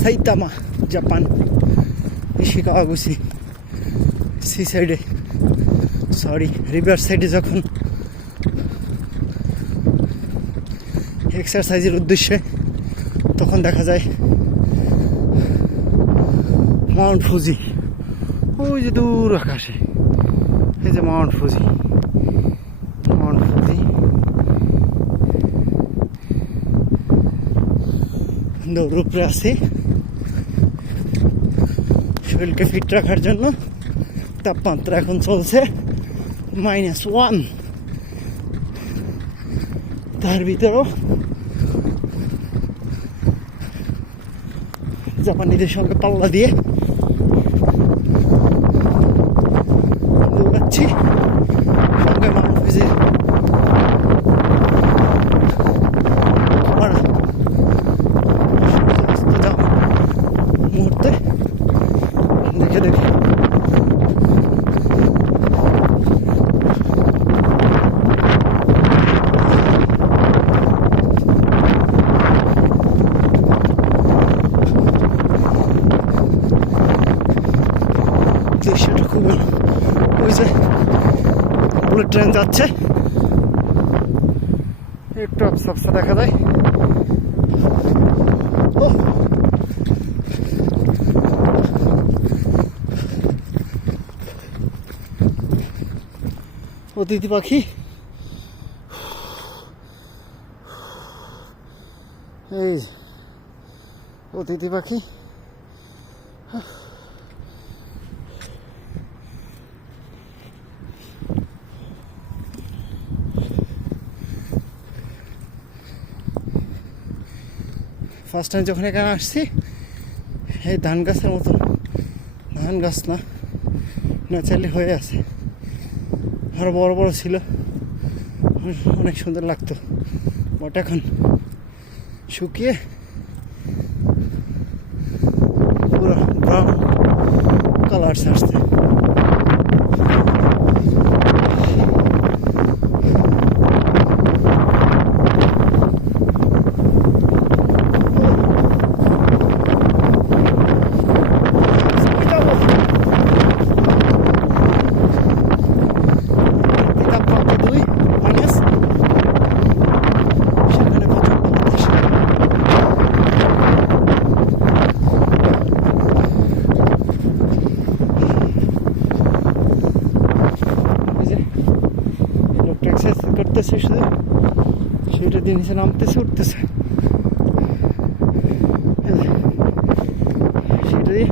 Saitama Japan ইশিকাওয়াগুচি সি সাইডে রিভার সাইডে যখন এক্সারসাইজের উদ্দেশ্যে তখন দেখা যায় মাউন্ট ফুজি, ওই যে দূর আকাশে এই যে মাউন্ট ফুজি দৌড় উপরে আছে। শরীরকে ফিট রাখার জন্য তাপমাত্রা এখন চলছে -1, তার ভিতরেও জাপানিদের সঙ্গে পাল্লা দিয়ে দৌড়াচ্ছি। সঙ্গে মাউন্ট ফুজি মুহূর্তে দেখে দেখে দৃশ্যটা খুব ভালো। ওই যে বুলেট ট্রেন যাচ্ছে, একটু আফসা দেখা যায়। ও অতিথি পাখি, এই অতিথি পাখি। ফার্স্ট টাইম যখন এখানে আসছি, এই ধান গাছের মতন, ধান গাছ না, ন্যাচারালি হয়ে আছে, আরো বড় বড় ছিল, অনেক সুন্দর লাগতো। বাট এখন শুকিয়ে পুরো ব্রাউন কালার আসছে। করতেছে শুধু, সেটা দিয়ে নিচে নামতেছে, উঠতেছে, সেটা দিয়ে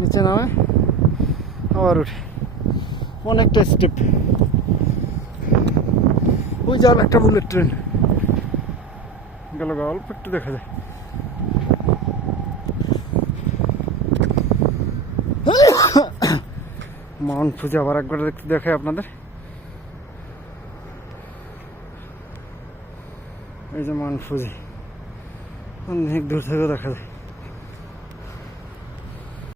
নিচে নামে আবার উঠে, অনেকটা স্টেপ। ওই যে একটা বুলেট ট্রেন গেল, অল্প একটু দেখা যায়। মাউন্ট ফুজি আবার একবার দেখতে দেখায় আপনাদের। এই যে মাউন্ট ফুজি অনেক দূর থেকে দেখা যায়।